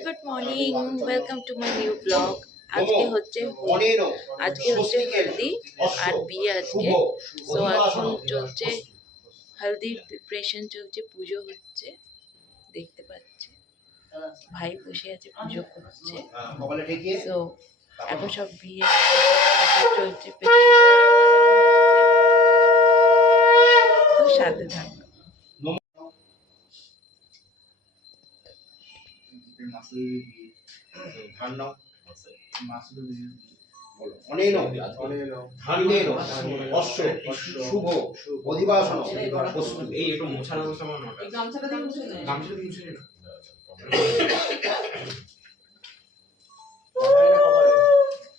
Good morning, welcome to my new blog. আজকে হচ্ছে হলদি আর বিয়ে আজকে। তো এখন চলছে হলদির প্রিপারেশন চলছে, পুজো হচ্ছে দেখতে পাচ্ছি। ভাই বসে আছে পুজো করছে। তো এখন সব বিয়ে চলছে, তো সাথে থাকবে। শুভ অধিবাসন এই একটু মোছার ব্যবস্থা করো না। গামছাটা দিয়ে মুছে নে। গামছাটা দিয়ে মুছে নে না।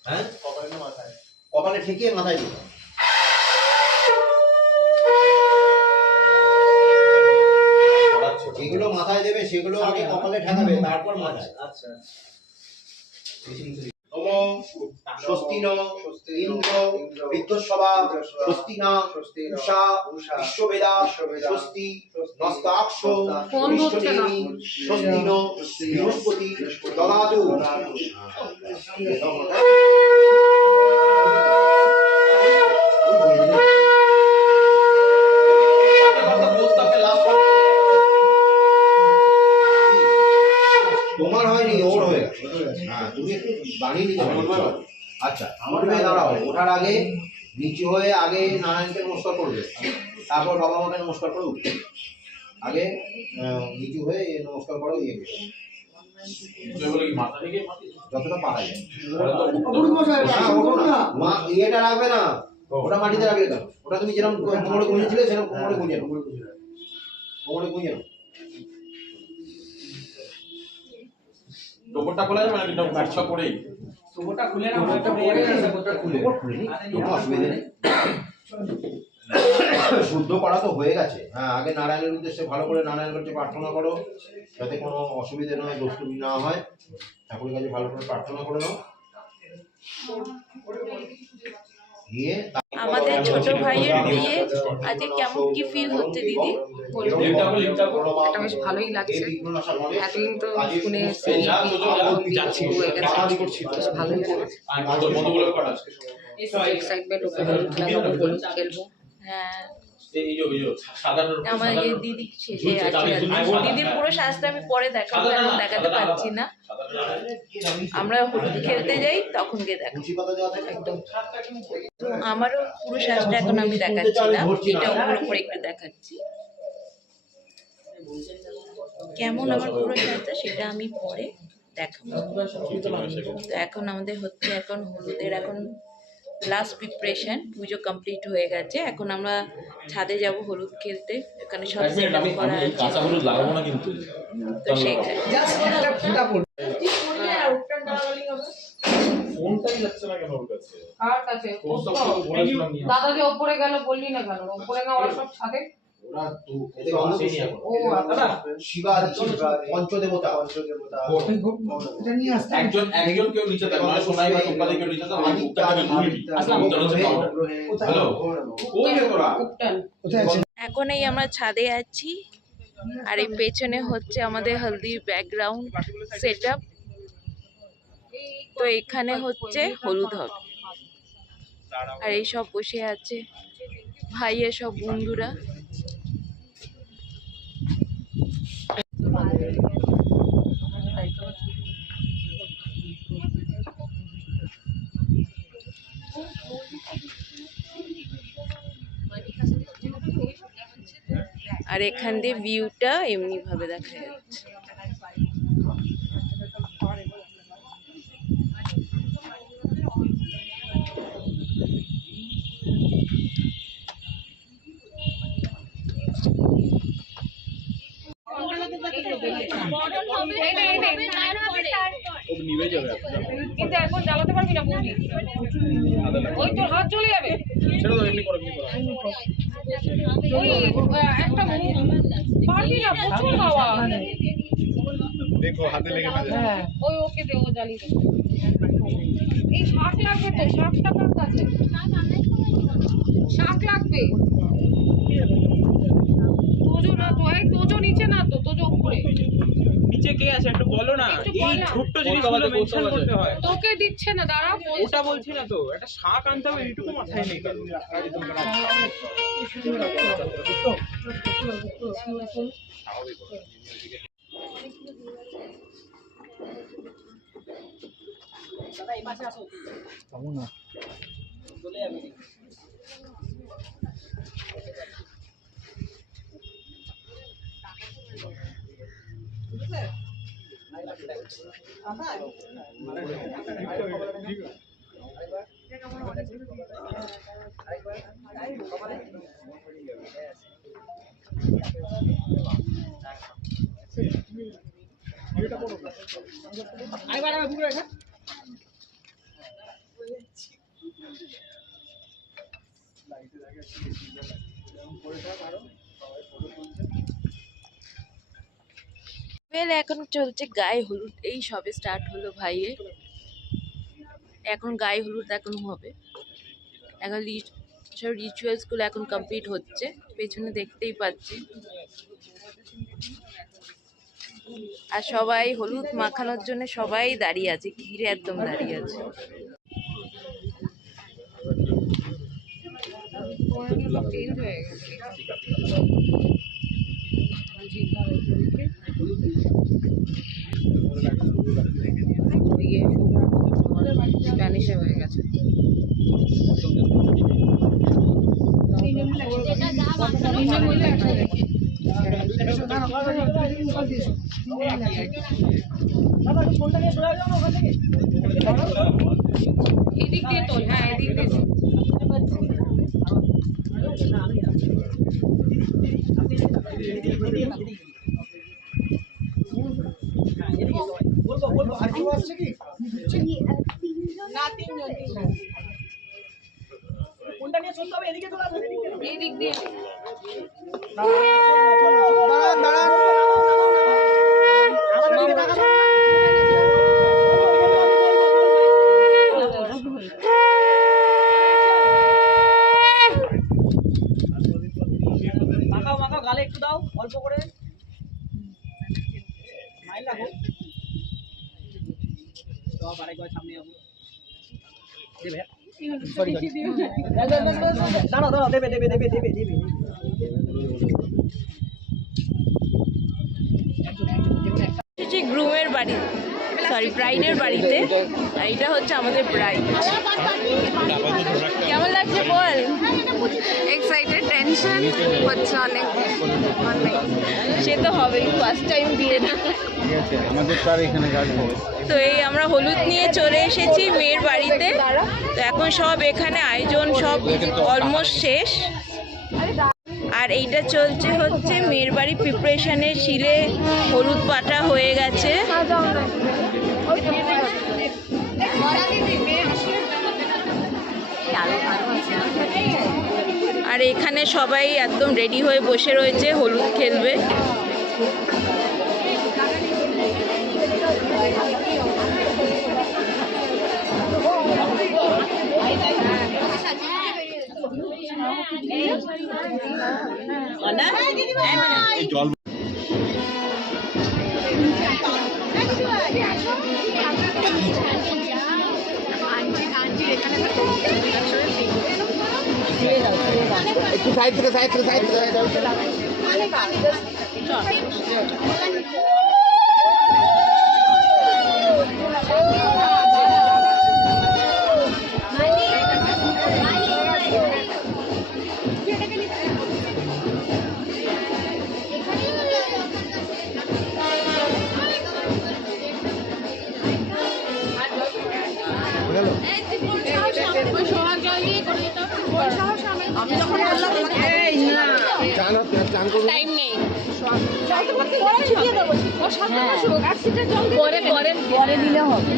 হ্যাঁ কপালে ঠেকিয়ে মাথায় দিতে যেগুলো মাথায় দেবে সেগুলো আগে কপালে ঠেকাবে, তারপর মাথায়। আচ্ছা স্বস্তি ন ইন্দ্র বিদ্যস্বভা স্বস্তি না উষা বিশ্ববেদা স্বস্তি নস্তাক্ষ বিশ্বনেমি স্বস্তি ন বৃহস্পতি দদাতু। তোমার হয়নি, ওর হয়ে গেছে। হ্যাঁ, তুমি একটু বানিয়ে নিতে পারো। আচ্ছা, উঠবে, দাঁড়াও। ওঠার আগে নিচু হয়ে আগে নারায়ণকে নমস্কার করবে, তারপর বাবা মাকে নমস্কার করে উঠবে। আগে নিচু হয়ে নমস্কার করো, যতটা পারা যায়। ইয়েটা রাখবে না, ওটা মাটিতে রাখবে কেন? ওটা তুমি যেরকম কোমরে গুঁজেছিলে সেরকম কোমরে গুঁজে নাও, কোমরে গুঁজে নাও। টোপরটা খোলা যাবে না? এটা বাচ্চা পড়েই টোপরটা খুলে না, ওটা পড়ে আছে, ওটা খুলে। কোনো অসুবিধা নেই, শুদ্ধ করা তো হয়ে গেছে। হ্যাঁ, আগে নারায়ণের উদ্দেশ্যে ভালো করে নারায়ণের কাছে প্রার্থনা করো, যাতে কোনো অসুবিধা নয়, দোষত্রুটি না হয়। ঠাকুরের কাছে ভালো করে প্রার্থনা করে নাও। আমাদের ছোট ভাইয়ের বিয়ে আজকে কেমন কি ফিল হচ্ছে দিদি? এটা বেশ ভালোই লাগছে। এতদিন তো শুনে যাচ্ছি, বেশ ভালোই লাগছে। এক্সাইটমেন্ট, খেলবো। হ্যাঁ, আমার এই দিদি সেজে আছে। দিদির পুরো সাজটা আমি পরে দেখাবো, এখন দেখাতে পারছি না। আমরা হলুদ খেলতে যাই তখন গিয়ে দেখাবো একদম। আমারও পুরো সাজটা এখন আমি দেখাচ্ছি না, এটা ওপর উপর একটু দেখাচ্ছি। কেমন আমার পুরো সাজটা সেটা আমি পরে দেখাবো। তো এখন আমাদের হচ্ছে এখন হলুদের এখন লাস্ট প্রিপারেশন, পুজো কমপ্লিট হয়ে গেছে। এখন আমরা ছাদে যাব হলুদ খেলতে, এখানে সব সেটআপ করা আছে। কাঁচা হলুদ লাগাবো না কিন্তু, তো সেখানে ফোনটাই যাচ্ছে না কেন ওর কাছে? কার কাছে? দাদা যে ওপরে গেল, বললি না কেন? ওপরে না, ওরা সব ছাদে। ওরা তো এদের অন্নপ্রসন্ন এখন। ও আচ্ছা, পঞ্চদেবতা। এটা নিয়ে আসতে একজন কেউ নিচে থাকে না, সোনাই বা টোকালে কেউ নিচে থাকে, আমি উত্তরটাকে ঘুরে নিই। আসলে উত্তর হচ্ছে কাউন্টার। হ্যালো, কই রে তোরা? এখন এই আমরা ছাদে আছি, আর এই পেছনে হচ্ছে আমাদের হলদির ব্যাকগ্রাউন্ড সেটআপ। তো এখানে হচ্ছে হলুদ হবে, আর এই সব বসে আছে ভাইয়ের সব বন্ধুরা। আর এখান দিয়ে ভিউটা এমনি ভাবে দেখা যাচ্ছে। কিন্তু এখন জ্বালাতে পারবি না, বুঝলি? ওই তোর হাত চলে যাবে। ছেড়ে দাও, এমনি করো, এমনি করো। ওই একটা পারবি না, প্রচুর বাবা। দেখো হাতে লেগে গেছে। ওই ওকে দে, ও জ্বালিয়ে দে। এই শাক লাগবে তো, শাকটা কার কাছে? শাক লাগবে। তোজো না তো, এই তোজো নিচে না তো, তোজো উপরে। নিচে কে আছে একটু বলো না। একটু এই বল না। ছোট্ট জিনিসগুলো মেনশন করতে হয়। তোকে দিচ্ছে না, দাঁড়াও ওটা বলছি না তো, একটা শাক আনতে হবে এইটুকু মাথায় নেই কারো। এখন চলছে গায়ে হলুদ, এই সবে স্টার্ট হলো ভাইয়ের। এখন গায়ে হলুদ এখন হবে, এখন সব রিচুয়ালস গুলো এখন কমপ্লিট হচ্ছে, পেছনে দেখতেই পাচ্ছি। আর সবাই হলুদ মাখানোর জন্য সবাই দাঁড়িয়ে আছে, ঘিরে একদম দাঁড়িয়ে আছে। চেঞ্জ হয়ে গেছে। স্প্যানিশে হয়ে গেছে। এদিক দিয়ে তোল, হ্যাঁ এদিক দিয়ে তোল। এদিক দিয়ে মাখাও গালে একটু দাও অল্প করে মাইল রাখো তো আরেকবার সামনে যাবো দেবে সরি দাঁড়াও দেবে গ্রুমের বাড়ি, সরি ব্রাইডের বাড়িতে। আর এটা হচ্ছে আমাদের ব্রাইড। কেমন লাগছে বল? এক্সাইটেড, টেনশন হচ্ছে অনেক। সে তো হবেই, ফার্স্ট টাইম বিয়ে না। আমাদের তার এখানে কাজ হবে। তো এই আমরা হলুদ নিয়ে চলে এসেছি মেয়ের বাড়িতে। তো এখন সব এখানে আয়োজন সব অলমোস্ট শেষ। আর এইটা চলছে হচ্ছে মেয়ের বাড়ি প্রিপারেশনের, শিলে হলুদ পাটা হয়ে গেছে। আর এখানে সবাই একদম রেডি হয়ে বসে রয়েছে, হলুদ খেলবে। জল একটু সাইড থেকে আমি যখন বললাম টাইম নেই, পরে দিলে হবে।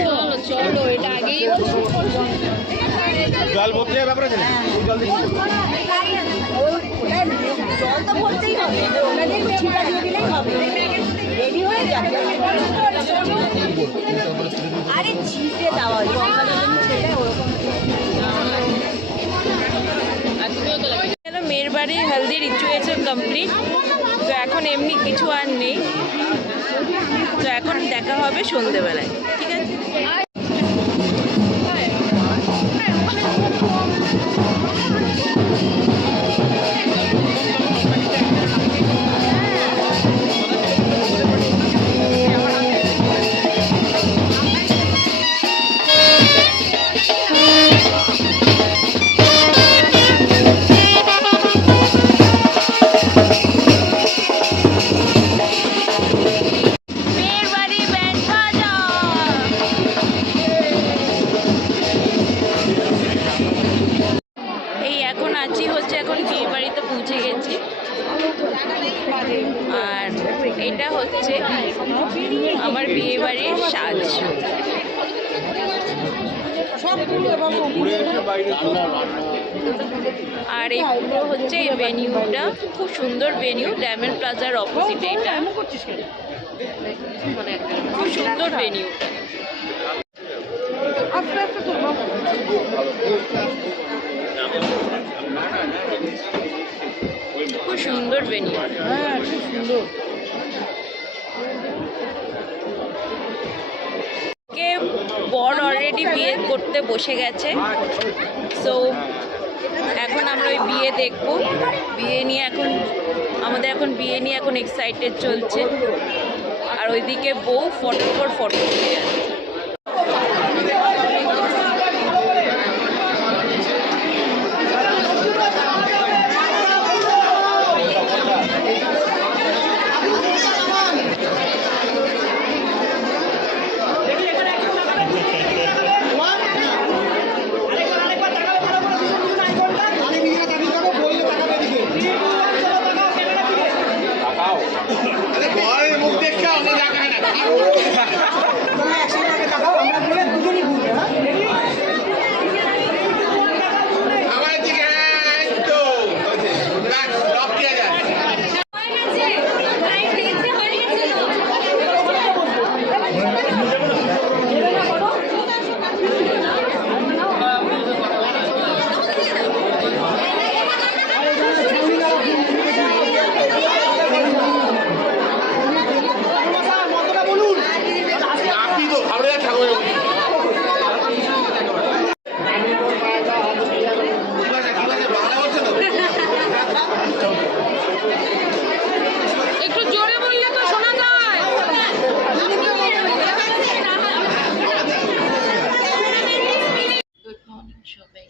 চলো চলো, এটা আগেই জল ভর্তি ব্যাপার আছে। জল তো ভরতেই হবে, ওনাদের ছিটা দিয়ে দিলেই হবে, রেডি হয়ে যাবে। আরে ছিটে দেওয়া গঙ্গা নদী ছেলে ওরকম মেয়ের বাড়ি হলদি রিচুয়ালস কমপ্লিট। তো এখন এমনি কিছু আর নেই, তো এখন দেখা হবে সন্ধেবেলায়, ঠিক আছে? মেয়ের বাড়ি ব্যান্ড বাজা। এই এখন আছি হচ্ছে, এখন বিয়ে বাড়িতে পৌঁছে গেছি। আর এটা হচ্ছে আমার বিয়ে বাড়ির সাজ। আর এই পুরো হচ্ছে এই ভেনিউটা, খুব সুন্দর ভেনিউ, ডায়মন্ড প্লাজার অপোজিটে। এটা খুব সুন্দর ভেনিউটা। খুব সুন্দর ভেনিউ। হ্যাঁ, খুব সুন্দর। কে বর অলরেডি বিয়ে করতে বসে গেছে, সো এখন আমরা ওই বিয়ে দেখবো। বিয়ে নিয়ে এখন আমাদের বিয়ে নিয়ে এখন এক্সাইটেড চলছে। আর ওইদিকে বউ ফটোর পর ফটো তুলে যাচ্ছে। একটু জোরে বললে তো শোনা যায়। গুড মর্নিং সবাই।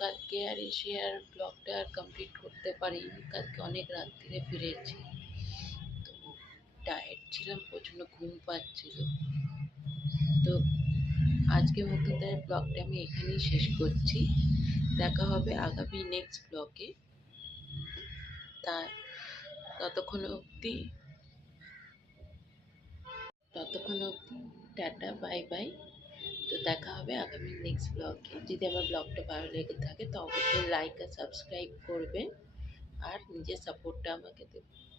কালকে আর এসে আর ব্লগটা আর কমপ্লিট করতে পারিনি, কালকে অনেক রাত্রিরে ফিরেছি, তো টায়ার্ড ছিলাম, প্রচণ্ড ঘুম পাচ্ছিল। তো আজকের মতো তাই ব্লগটা আমি এখানেই শেষ করছি। দেখা হবে আগামী নেক্সট ব্লগে। তা ততক্ষণ অবধি টাটা, বাই বাই। তো দেখা হবে আগামী নেক্সট ব্লগে। যদি আমার ব্লগটা ভালো লেগে থাকে তো অবশ্যই লাইক আর সাবস্ক্রাইব করবেন, আর নিজের সাপোর্টটা আমাকে দেবেন।